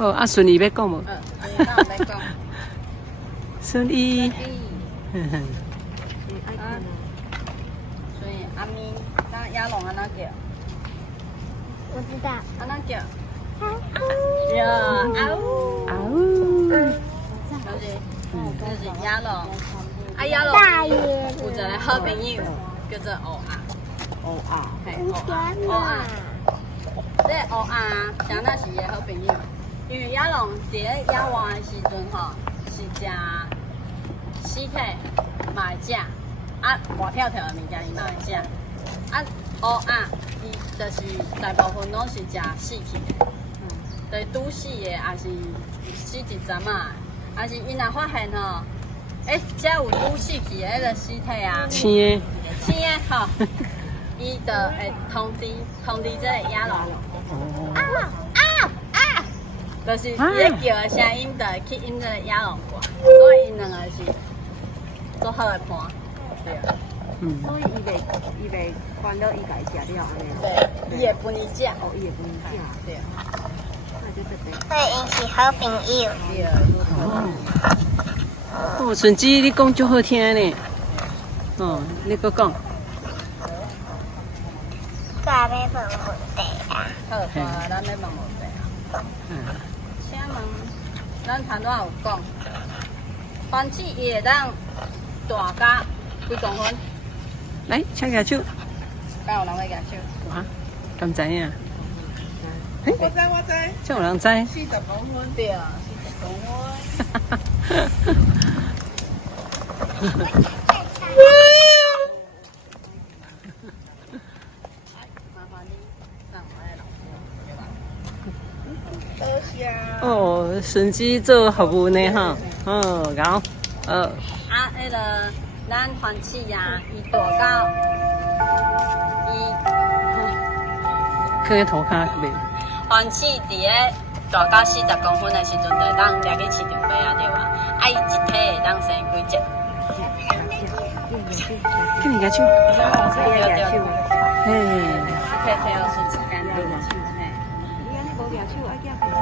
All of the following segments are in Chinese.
好，啊，顺利要讲无？那我再讲。顺利。所以阿咪，那鸭龙安那叫？我知道。安那叫？呀，啊呜！啊呜！就是鸭龙。啊，鸭龙有一个好朋友叫做乌鸭。哦啊，嘿，乌鸭。这乌鸭相当是伊个好朋友，因为鸭龙伫咧野外的时阵吼，是食尸体嘛会食，啊活跳跳的物件伊嘛会食，啊乌鸭伊就是大部分拢是食死去的，就是拄死的，也是死一阵啊，也是伊若发现吼，遮有拄死去的迄个尸体啊，青的，青的吼，伊就会通知这个野龙。就是伊咧叫的声音，就会去引这个野龙过来，所以因两个是做好的伴，对。所以伊袂关了，伊家食了安尼。对，伊会分伊食。哦，伊会分伊食。对。会引起好朋友。对。哦，顺子，你讲足好听呢。哦，你搁讲。家要问问题啊。好，咱要问问题啊。请问，咱头拄仔有讲，番薯伊会当大甲几公分？来，请举手。敢有人会举手？哇，敢知影？我知，真有人知。40公分。对啊，40公分。哦，顺子做服务呢哈，哦，然后，啊，迄个咱番薯啊，伊大到伊，放喺涂骹袂？番薯伫咧大到40公分的时阵，就当掠去市场卖啊，对吧？啊，伊一体会当生几只？跟你举手。对。嘿，摕哦，是时间对。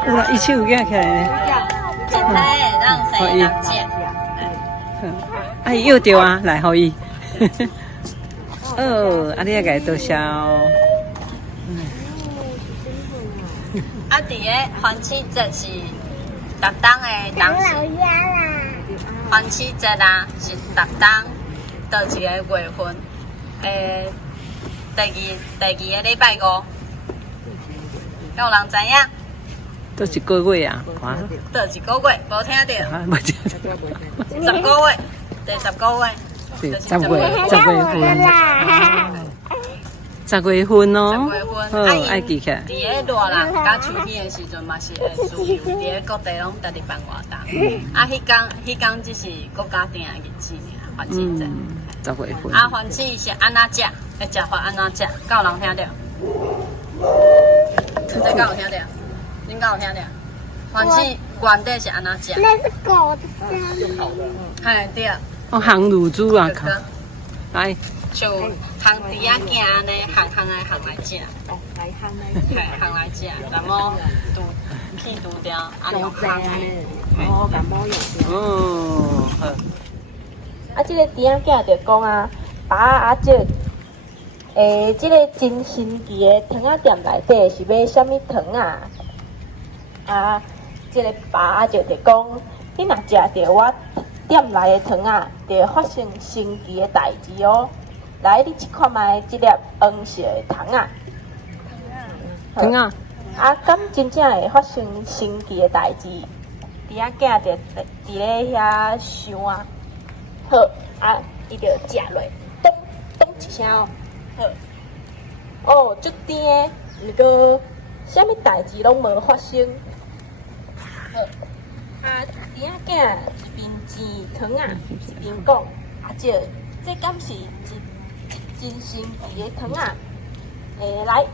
有啦，伊手有举起来呢。一体会当生6只。啊，伊要着啊，来，互伊。哦，啊，你也甲伊多谢哦。啊，伫咧番薯节是逐冬的当时，番薯节啊是逐冬倒一个月份，第二个礼拜5，有人知影？都一个月啊，哇！倒一个月，无听到？啊，冇听。10个月，第10个月。对，10月份。10月份哦。好，爱记起来。伫咧热人甲秋天的时阵嘛是会自由，伫咧各地拢直直办活动。啊，迄天只是国家定的日子尔，番薯节。10月份。啊，番薯是安怎食？会食法安怎食？敢有人听到？这敢有听到？恁敢有听到？番薯原底是安怎食？那是狗的声。嘿，对。哦，行乳猪啊，来。像烘猪仔囝安尼，烘来食。来烘来。烘来食，然后去除掉，啊用烘的。哦，把毛用掉。哦，好。啊，这个猪仔囝就讲啊，爸啊这，这个真神奇的糖仔店内底是买什么糖啊？啊，这个爸就讲，你若食到我店内的糖仔，就会发生神奇的代志哦。来，你去看卖这粒黄色的糖仔。糖仔。啊，敢真正会发生神奇的代志？猪仔囝就伫咧遐想啊。好，啊，伊就食落，咚咚一声哦，好，哦，足甜的，毋过啥物代志拢无发生。好，啊，猪仔囝一边煎糖仔，一边讲，啊姐，这敢是一真神奇的糖仔？来，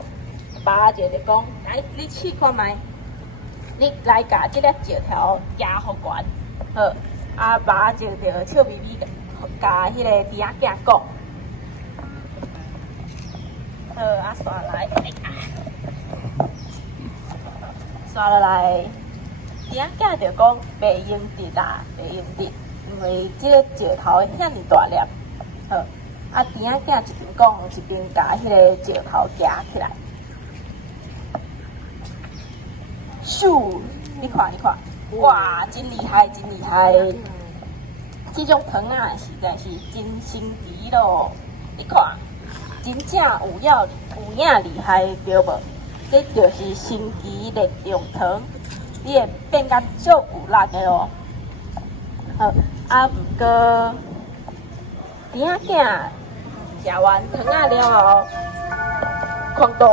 爸就讲，来，你试看卖，你来甲这粒石条压好悬，好。啊，爸就笑眯眯甲迄个猪仔囝讲，啊，刷来，刷落来，伫仔囝就讲袂用得啦，袂用得，因为即个石头遐尼大粒，好，啊伫仔囝一边讲一边甲迄个石头夹起来，咻！你看，哇，真厉害，真厉害！这种糖啊，实在是真神奇咯！你看，真正有影厉害，对无？这就是神奇力量糖，你会变甲足有力的哦。好，啊，毋过弟仔囝食完糖啊了后，看到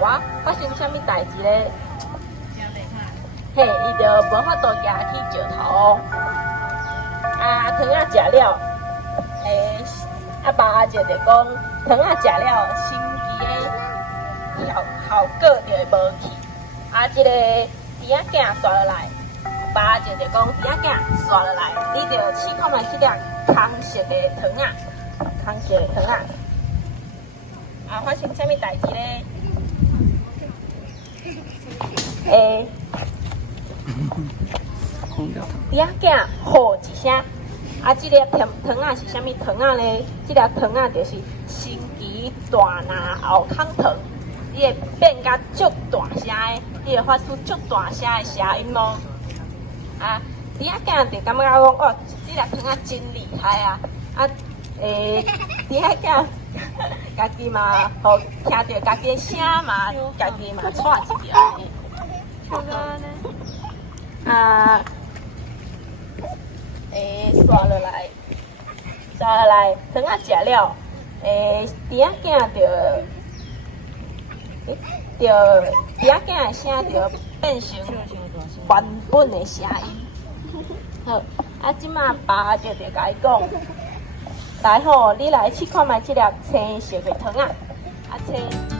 哇，发生啥物代志咧？嘿，伊就无法度夹去石头。啊，糖啊食了，阿爸阿姐就讲，糖啊食了，神奇的效果就会无去。啊，即个弟仔囝刷落来，爸阿姐就讲，弟仔囝刷落来，你就试看觅即粒空色的糖啊，空色的糖啊。啊，发生啥物代志咧？弟仔囝吼一声，啊，即粒糖啊是啥物糖啊咧？即粒糖啊就是神奇大拿后空糖，你会变甲足大声的，你会发出足大声的声音咯。啊，弟仔囝就感觉讲，哦，即粒糖啊真厉害啊！啊，弟仔囝家己嘛，吼听到家己的声嘛，家己嘛喘一条呢。啊，刷落来，糖啊食了，弟仔囝弟仔囝的声就变成原本的声音。好，啊，即马爸就甲伊讲，来吼，你来试看觅即粒青色的糖啊，啊青。